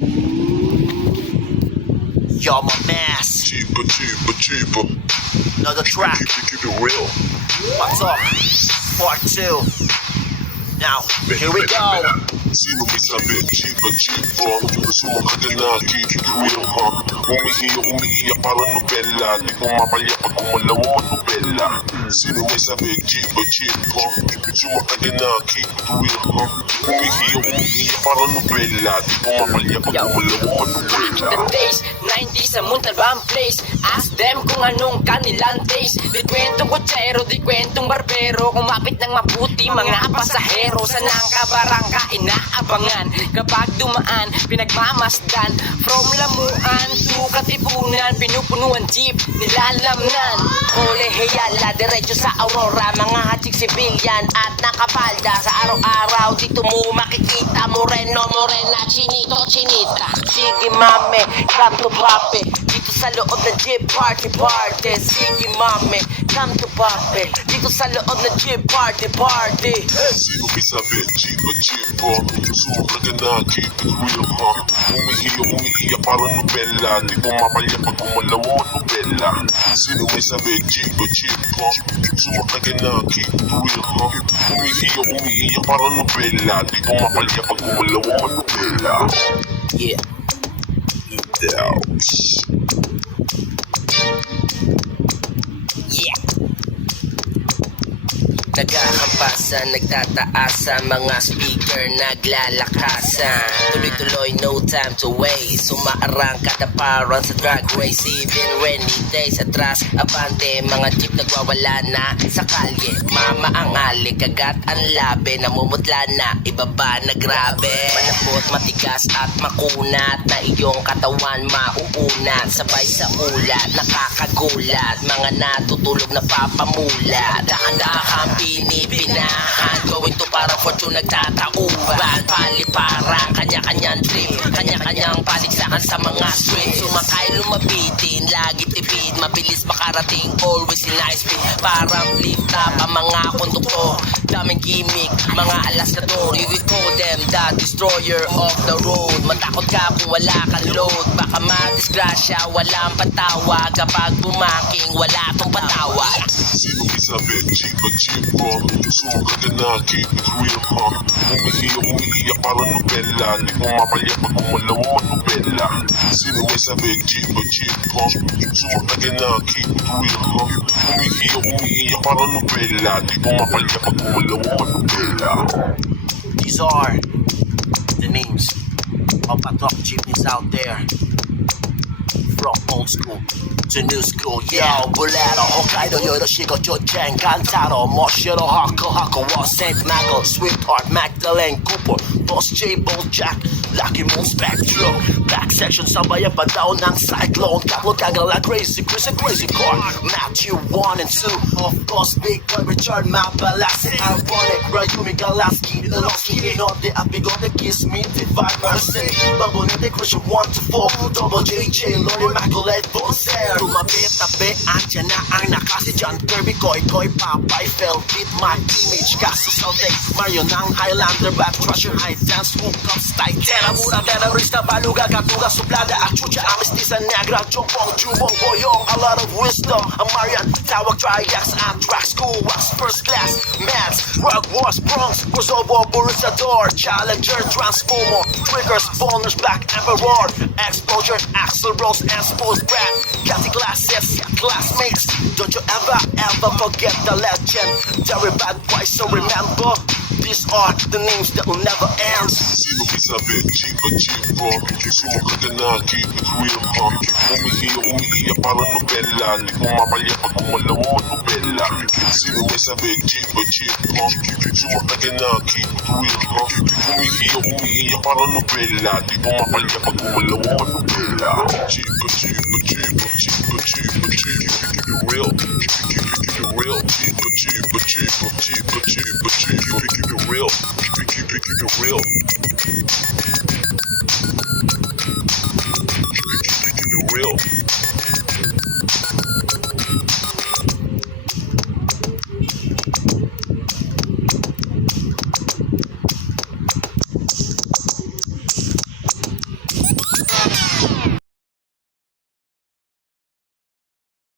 Yo, my mask. Cheaper, cheaper, cheaper. Another track. Keep it real. What's up? Part 2. Now, here we go. Sino may sabi, cheaper, cheaper. Sumaka ka na, keep it real, ha? Umiiyak parang nobela. Di pumapalya pag kumalaw ang nobela. Sino may sabi, cheaper, cheaper. Sumaka ka na, keep it real, ha? Umiiyak parang nobela. Di pumapalya pag kumalaw ang nobela. The days, 90s sa Montalban place. Ask them kung anong kanilang taste. Di kwentong kutsero, di kwentong barbero. Kumapit ng mabuti mga pasahero. Sanang kabarangka inaabangan. Kapag dumaan, pinagmamasdan. From Lamuan to Katipunan, pinupunuan jeep, nilalamnan. Ole heyala, diretso sa Aurora. Mga hatsik civilian at nakapalda. Sa araw-araw dito mo makikita. Moreno, morena, chinito, chinita. Sige mame, come to pape. Dito sa loob ng jeep, party, party. Sige mame, come to pape. Dito sa loob ng jeep, party, party. Sino may sabi, cheaper, cheaper. Sumaka ka na, keep it real, ha? Umiiyak parang nobela. Di pumapalya pag kumalaw ang nobela. Sino may sabi, cheaper, cheaper. Sumaka ka na, keep it real, ha? Umiiyak parang nobela. Di pumapalya pag kumalaw ang nobela. Yeah. Ouch. Yeah. Nagkakampasan, nagtataasa, mga speaker naglalakasan. Tuloy-tuloy, no time to waste. Sumaarang kataparan sa drag race. Even rainy days, atras, abante. Mga jeep nagwawala na sa kalye. Mama ang alik, kagat ang labi. Namumutla na, ibaba na grabe. Malambot, matigas at makunat. Na iyong katawan mauunat. Sabay sa ulat, nakakagulat. Mga natutulog na papamulat. Daan-daan pinipinahan. Going to para fortune nagtatauban. Paliparan, kanya-kanyang trip. Kanya-kanyang paligsakan sa mga street. Sumakay lumabitin, lagi tipid. Mabilis makarating, always in high speed. Parang flip top ang mga konduktor. Daming gimmick, mga alaskador. You will call them the destroyer of the road. Matakot ka kung wala kang load. Baka madisgrasya, walang patawag. Kapag bumaking, wala tong patawad. Sino may sabi, cheaper, cheaper. Sumaka ka na, keep it real, ha? Umiiyak parang nobela. Di pumapalya pag kumalaw ang nobela. Sino may sabi, cheaper, cheaper. Sumaka ka na, keep it real, ha? Umiiyak parang nobela. Di pumapalya pag kumalaw ang nobela. These are the names of my top jeepneys out there. From old school to new school, yo, Bolero, Hokkaido, Yoroshigo, Jojen, Kantaro, Moshiro, Hako, St. Michael, Sweetheart, Magdalene, Cooper, Boss J, Jack, Lucky Moon, Spectrum, back section, sabayan pa daw ng cyclone, Kagala, crazy car, Matthew 1 and 2, of course, Big Boy, Richard, Mabalasi, Ironic, Rayumi, Galaski, Deloski, Inote, Apigote, Kiss Me, Divine Mercy, Babonete, Christian 1 to 4, Double JJ, Lord, Immaculate, Bonser, Lumapit-tabi, andyan na ang nakasi dyan, Kirby, Koy, Papay, fell, beat my image, kaso Celtic, Mario ng Highlander, back trash yung high dance, hook up, style, tera, mura, terorista, baluga, katuga, suplada, achucha, amistisa, negra, chompong, chumong, boyong, a lot of wisdom, a Marian, tawag, triax, anthrax, school, wax, first class, meds, rug wars, Bronx, Kosovo, Burisador, Challenger, Transformer, Triggers, Boners, Black Emperor, Exposure, Axel Rose, and Sports Brand, Catty Glasses, classmates, don't you ever forget the legend, very bad boys, so remember, these are the names that will never end. Sino may sabi, cheaper, cheaper. Sumaka ka na, keep it real, ha? Umiiyak parang nobela. Di pumapalya pag kumalaw ang nobela. Sino may sabi, cheaper, cheaper. Sumaka ka na, keep it real, ha? Umiiyak parang nobela. Di pumapalya pag kumalaw ang nobela. Cheaper, cheaper, cheaper, cheaper, cheaper, cheaper. Keep it real, keep it real. Cheaper, cheaper, cheaper, cheaper, cheaper, cheaper. Keep it real, keep it real.